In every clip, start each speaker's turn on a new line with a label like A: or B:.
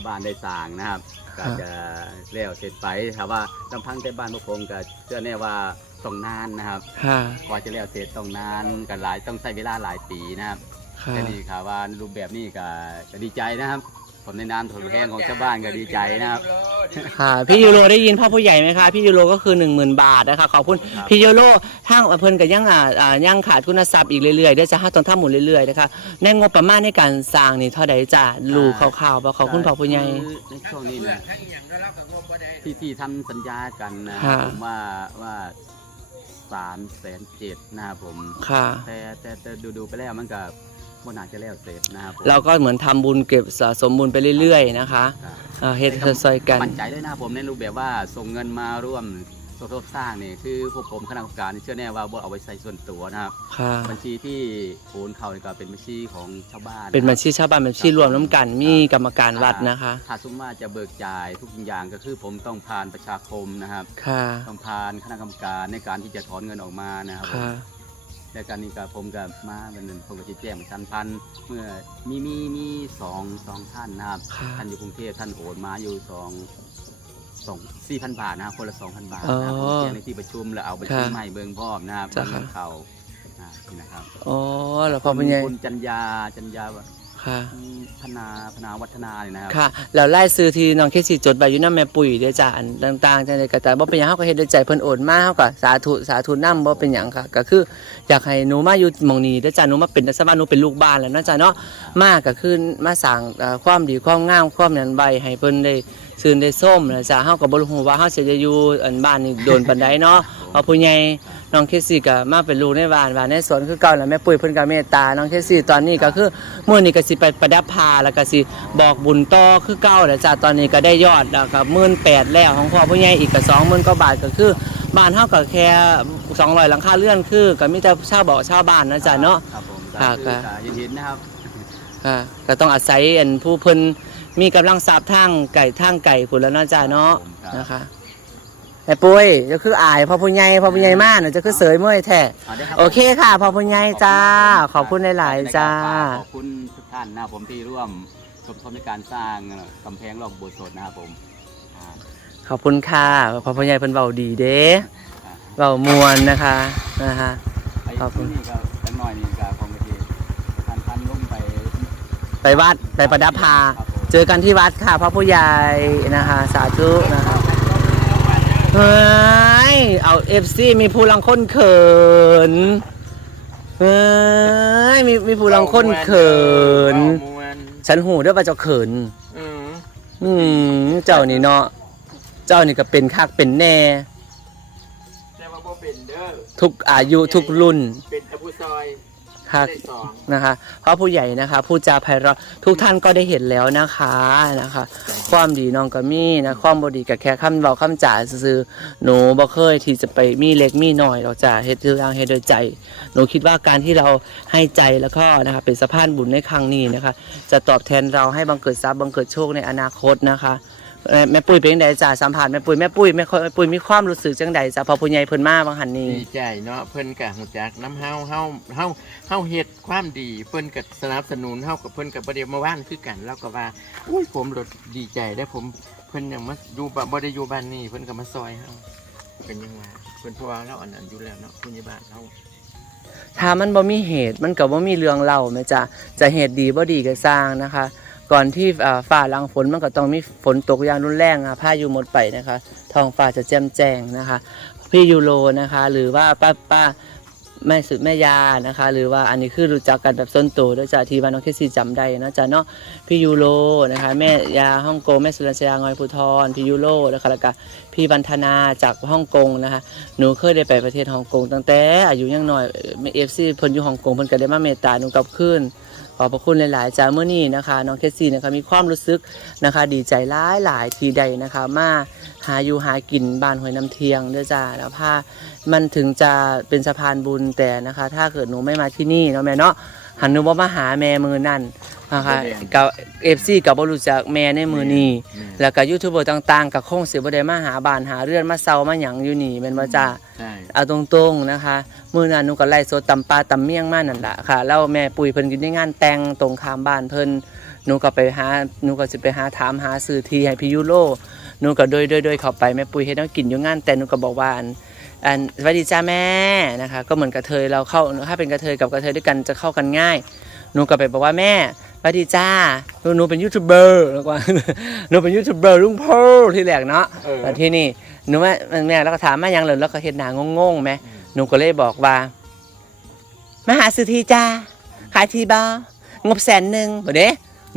A: าวบ้านได้สร้างนะครับก็จะแล้วเสร็จไปครับว่าลำพังแต่บ้านพวกผมก็เชื่อแน่ว่าต้องนานนะครับ
B: ค่ะ
A: กว่าจะแล้วเสร็จต้องนานกันหลายต้องใช้เวลาหลายปีนะครับ
B: ค่ะ
A: แค่นี้ครับว่ารูปแบบนี้ก็ก็ดีใจนะครับ ผมในนามถนนแห้งของชาวบ้านก็ดีใจนะครับ
B: ค่ะพี่ยูโรได้ยินพ่อผู้ใหญ่ไหมคะพี่ยูโรก็คือ 1 0,000 บาทนะคะขอบคุณ
A: ครับ
B: พี่ยูโรทางเพิ่นก็ยังอ่าอ่ายังขาดทุนทรัพย์อีกเรื่อยๆเดี๋ยวจะหาต้นทำหมุนเรื่อยๆนะคะในงบประมาณในการสร้างนี่เท่าใดจ้ะรู้คร่าวๆบ่ขอบคุณพ่อผู้ใหญ่
A: คือในช่วงนี้นะที่ที่ทำสัญญากันนะ
B: ค่ะ
A: ผมว่าว่าสามแสนเจ็ดนะครับผม
B: ค่ะ
A: แต่แต่แต่ดูดูไปแล้วมันก็ บ่น่าจะแล้วเสร็จนะครับผม
B: เราก็เหมือนทำบุญเก็บสะสมบุญไปเรื่อยๆนะคะ
A: ครับ
B: เอ่อเฮ็ดซอยๆกัน
A: มั่นใจด้วยนะครับผมในรูปแบบว่าส่งเงินมาร่วมสมทบสร้างนี่คือพวกผมคณะกรรมการนี่เชื่อแน่ว่าบ่เอาไว้ใส่ส่วนตัวนะครับ
B: ค่ะ
A: บัญชีที่โอนเข้านี่ก็เป็นบัญชีของชาวบ้าน
B: เป็นบัญะ
A: ครับ
B: ชีชาวบ้านเป็นบัญชีรวมน้ำกัน มีกรรมการวัดนะคะ
A: ถ้าสมมติว่าจะเบิกจ่ายทุกอย่างก็คือผมต้องผ่านประชาคมนะครับ
B: ค่ะ
A: ต้องผ่านคณะกรรมการในการที่จะถอนเงินออกมานะครับผม
B: ค่ะ
A: และการนี้ก็ผมกับมาวันหนึงผมก็จะแจ้งประชันพันเมื่อมีมีมีสองสองท่านนะครับ
B: ค่ะ
A: ท่านอยู่กรุงเทพท่านโอนมาอยู่สองสองสี่พันบาทนะครับคนละสองพันบาทนะครับผมแจ้งในที่ประชุมแล้วเอาบัญชีใหม่เบิ่งพร้อมนะครับ
B: จ้ะ
A: เงินเขาอ่านี่นะครับ
B: อ๋อแล้วพ่อผู้ใหญ่
A: คุณจัญญาจัญญา
B: ค่ะ
A: พนาพนาวัฒนาเนี่ยนะครับ
B: ค่ะแล้วไล่ซื้อที่น้องเคสิจดไว้อยู่นำแม่ปุ๋ยเด้อจ้าอันต่างๆจังได๋ก็แต่บ่เป็นหยังเฮาก็เฮ็ดด้วยใจเพิ่นโอนมาเฮาก็สาธุสาธุนำบ่เป็นหยังค่ะ ก็คืออยากให้หนูมาอยู่หม่องนี้เด้อจ้าหนูมาเป็นรัฐบาลหนูเป็นลูกบ้านแล้วเนาะจ้าเนาะมาก็คือมาสร้างเอ่อความดีความงามความนั้นไว้ให้เพิ่นได้ซื่นได้ส้มแล้วจ้าเฮาก็บ่รู้ว่าเฮาสิได้อยู่อันบ้านนี้โดนปานใดเนาะ เพราะผู้ใหญ่น้องเคซี่ก็มาเป็นลูกในบ้านบ้านในสวนคือเก่าแล้วแม่ปุ้ยเพิ่นก็เมตตาน้องเคซี่ตอนนี้ก็คือมื้อนี้ก็สิไปประดับพาแล้วก็สิบอกบุญต่อคือเก่าแล้วจ้าตอนนี้ก็ได้ยอดแล้วก็18,000แล้วของพ่อผู้ใหญ่อีกก็20,000กว่าบาทก็คือบ้านเฮาก็แค่200หลังคาเรือนคือก็มีแต่ชาวบ่ชาวบ้านนะจ้าเนาะ
A: ครับผม
B: ค่ะ
A: ก็คือก็ยังเห็นนะครับ
B: ค่ะก็ต้องอาศัยอันผู้เพิ่นมีกำลังทรัพย์ทางไก่ทางไก่พุ่นแล้วเนาะจ้าเนาะ
A: ครับ
B: นะคะไอ้ปุ้ยจะคืออายพอผู้ใหญ่พอผู้ใหญ่มากน่ะจะคือเสยเมื่อยแท้า
A: ได้รับ
B: โอเคค่ะ พอผู้ใหญ่จ้า ขอบคุณหลายๆจ้า
A: ขอบคุณทุกท่านนะครับผมที่ร่วมสมทบในการสร้างกำแพงรอบโบสถ์สดนะครับผมอ่า
B: ขอบคุณค่ะพอผู้ใหญ่เพิ่นเบาดีเด้
A: อ่า
B: เบามวลนะคะนะคะ
A: ไอ้
B: ขอบคุณ
A: ที่นี่ก็จังหน่อยนี่ก็คงจะท่านท่านลงไป
B: ไปวัดไปประดับพา
A: ครับผม
B: เจอกันที่วัดค่ะพ่อผู้ใหญ่นะคะ สาธุนะคะ เฮ้ยเอาเอฟซีมีผู้ลังคนเขินเฮ้ยมีมีผู้ลังคนเขิน
C: มวน
B: ฉันหูด้วยว่าเจ้าเขิน
C: อืม
B: อืมเจ้านี่เนาะเจ้านี่ก็เป็นคักเป็นแน่
C: แต่ว่าบ่เป็นเด้อ
B: ทุกอายุทุกรุ่น
C: เป็นตะผู้ซอย
B: คัก
C: ได้สอง
B: นะคะเพราะผู้ใหญ่นะคะผู้จาไพเราะทุกท่านก็ได้เห็นแล้วนะคะนะคะ ความดีน้องก็มีนะความบดีกับแค่คำเบาคำจ่าซื่อๆหนูบ่เคยที่จะไปมีเล็กมีน้อยเราจะเฮ็ดทุกอย่างเฮ็ดโดยใจ หนูคิดว่าการที่เราให้ใจแล้วก็นะคะเป็นสะพานบุญในครั้งนี้นะคะ จะตอบแทนเราให้บังเกิดทรัพย์บังเกิดโชคในอนาคตนะคะเอ่อ แม่ปุ้ยเป็นจังไดจ้าสัมผัสแม่ปุ้ยแม่ปุ้ยแม่ค่อยแม่ปุ้ยมีความรู้สึกจังไดจ้าพอผู้ใหญ่เพิ่นมาบางหันนี้
C: ดีใจเนาะเพิ่นกะหูจักน้ำเฮาเฮาเฮาเฮาเฮ็ดความดีเพิ่นก็สนับสนุนเฮากับเพิ่นกับบ่ได้มาว่านคือกันแล้วก็ว่าอุ้ยผมรถดีใจได้ผมเพิ่นยังมาอยู่บ่บ่ได้อยู่บ้านนี้เพิ่นก็มาซอยเฮาเป็นยังว่าเพิ่นเพราะว่าเราอันนั้นอยู่แล้วเนาะผู้ใหญ่บ้านเฮา
B: ถ้ามันบ่มีเหตุมันก็บ่มีเรื่องเล่าแม่จ้ะจะเหตุดีบ่ดีก็สร้างนะคะ ก่อนที่อ่าหลังฝนมันก็ต้องมีฝนตกอย่างรุนแรงอะพายุหมดไปนะคะทองฟ้าจะแจ่มแจ้งนะคะ พี่ยูโรนะคะ หรือว่าป้าป้าแม่สุดแม่ยานะคะ หรือว่าอันนี้คือรู้จักกันแบบส้นโตวด้วยจ้ะทีว่าน้องเคซี่จำได้นะจ๊ะเนาะพี่ยูโรนะคะ แม่ยาฮ่องกงแม่สุรัญชยางอยภูทรพี่ยูโรนะคะแล้วก็พี่บรรธนาจากฮ่องกงนะคะ หนูเคยได้ไปประเทศฮ่องกงตั้งแต่อายุยังน้อยเอฟซีเพิ่นอยู่ฮ่องกงเพิ่นก็ได้มาเมตตาหนูกลับคืน อบพระคุณหลาย ๆ จากเมื่อนี้นะคะน้องเคสซี่นะคะมีความรู้สึกนะคะ ดีใจหลายหลายๆทีใดนะคะ มาหาอยู่หากินบ้านหอยน้ำเทียงเด้อจ้าแล้วพามันถึงจะเป็นสะพานบุญแต่นะคะ ถ้าเกิดหนูไม่มาที่นี่เนาะแม่เนาะหันหนูบ่มาหาแม่มือนั่นนะคะกับเอฟซีกับบ่รู้จักแม่ในมือนี้แล้วก็ยูทูบเบอร์ต่างๆก็คงสิบ่ได้มาหาบ้านหาเรือนมาเซามาหยังอยู่นี่แม่นบ่จ้า
C: ใช่
B: เอาตรงๆนะคะ มื้อนั้นหนูก็ไล่สดตำปลาตำเมี่ยงมานั่นล่ะค่ะแล้วแม่ปุ๋ยเพิ่นอยู่ในงานแต่งตรงข้ามบ้านเพิ่นหนูก็ไปหาหนูก็สิไปหาถามหาซื้อที่ให้พี่ยูโรหนูก็โดยโดยโดยเข้าไปแม่ปุ้ยเฮ็ดแนวกินอยู่งานแต่หนูก็บอกว่าอัน อันสวัสดีจ้าแม่นะคะก็เหมือนกระเทยเราเข้าถ้าเป็นกระเทยกับกระเทยด้วยกันจะเข้ากันง่ายหนูก็ไปบอกว่าแม่สวัสดีจ้าหนูหนูเป็นยูทูบเบอร์แล้วก็หนูเป็นยูทูบเบอร์ลุงพ่อที่แรกเนาะ
C: เออ
B: แต่ที่นี่หนูแม่แม่แล้วก็ถามมายังเลยแล้วก็เห็นหนางงๆไหมหนูก็เลยบอกว่ามาหาซื้อที่จ้าขายที่บ้างบแสนหนึ่งบ่เด้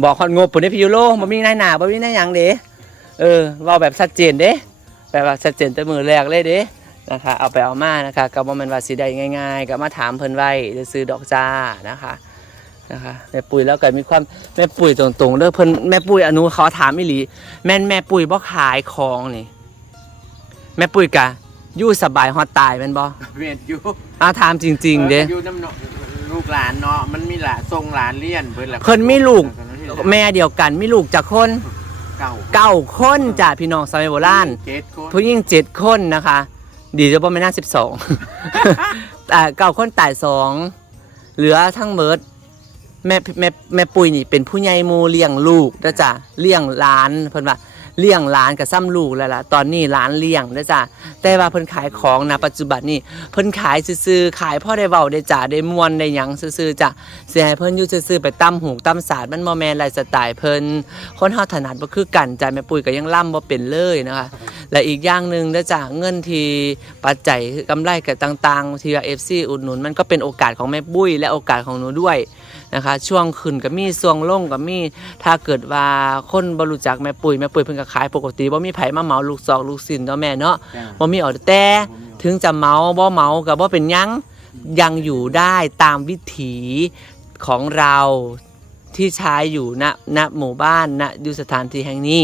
B: บอกคนงบปุ่นได้พิยูโรบ่มีนายหนาบ่มีนายหยังเด้เออเว่าแบบชัดเจนเด้แบบว่าชัดเจนแต่มือแรกเลยเด้ นะคะ เอาไปเอามานะคะก็บ่แม่นว่าสิได้ง่าย ๆ ก็มาถามเพิ่นไว้จะซื้อดอกจ้านะคะนะคะแม่ปุ๋ยแล้วก็มีความแม่ปุ๋ยตรงๆเด้อเพิ่นแม่ปุ๋ยอนุเขาถามอีหลีแม่นแม่ปุ๋ยบ่ขายของนี่ แม่ปุ๋ยกะอยู่สบายฮอดตายแม่นบ่
C: เวียนอยู่
B: อาถามจริง ๆ เด้
C: อยู่น้ำเนาะลูกหลานเนาะมันมีหลานทรงหลานเลี้ยนเพิ่นล่ะ
B: เพิ่นมีลูก แม่เดียวกันมีลูกจากคน
C: เก่า
B: เก้าคนจ้ะพี่น้องสมัยโบราณ
C: เจ็ดคน
B: ผู้หญิงเจ็ดคนนะคะ ดีจะบ่แม่นน่าสิบสองแต่เก้าคนตายสองเหลือทั้งเบิดแม่แม่แม่ปุ้ยนี่เป็นผู้ใหญ่หมูเลี้ยงลูกนะจ๊ะเลี้ยงหลานเพิ่นว่าเลี้ยงหลานกับซ้ำลูกแล้วล่ะตอนนี้หลานเลี้ยงนะจ๊ะแต่ว่าเพิ่นขายของนะปัจจุบันนี่เพิ่นขายซื่อๆขายพ่อได้เว้าได้จ่าได้มวนได้หยังซื่อๆจ้ะสิให้เพิ่นอยู่ซื่อๆไปตำหูกตำศาสตร์มันบ่แม่นไลฟ์สไตล์เพิ่นคนเฮาถนัดบ่คือกันจ้ะแม่ปุ้ยก็ยังล่ำบ่เป็นเลยนะคะ และอีกอย่างหนึ่งนะจ๊ะเงินที่ปัจจัยกำไรกับต่างๆ ที่เอฟซีอุดหนุนมันก็เป็นโอกาสของแม่บุ้ยและโอกาสของหนูด้วยนะคะช่วงขึ้นก็มีช่วงลงก็มีถ้าเกิดว่าคนบรู้จักแม่ปุ้ยแม่ปุ้ยเพิ่นก็ขายปกติบ่มีไผมาเหมาลูกซอกลูกสินเนาะแม่เนาะ
C: จ้ะ
B: บ่มีออเดอร์แต่ถึงจะเมาบ่เมาก็บ่เป็นหยังยังอยู่ได้ตามวิถีของเรา ที่ใช้อยู่ณณหมู่บ้านณอยู่สถานที่แห่งนี้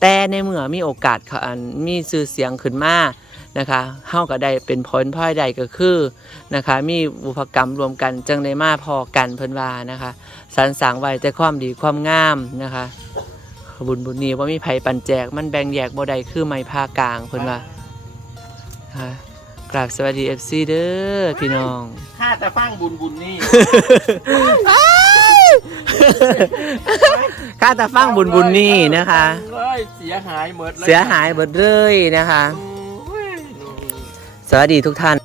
B: แต่ในเมื่อมีโอกาสเขาอันมีชื่อเสียงขึ้นมานะคะเฮาก็ได้เป็นผลพลอยใดก็คือนะคะ มีบุพกรรมรวมกันจังได้มาพอกันเพิ่นว่านะคะสรรสร้างไว้แต่ความดีความงามนะคะบุญบุญนี้ว่ามีไผปันแจก มันแบ่งแยกบ่ได้คือไม้ผ้ากลางเพิ่นว่าค่ะกราบสวัสดี FC เด้อพี่น้อง
C: ข้าแต่ฟังบุญบุญนี่
B: ข้าแต่ฟังบุญบุญนี่นะคะ
C: เอ้ยเสียหายหมดเลย
B: เสียหายเบิดเลยนะคะ
C: โอ้ย
B: สวัสดีทุกท่าน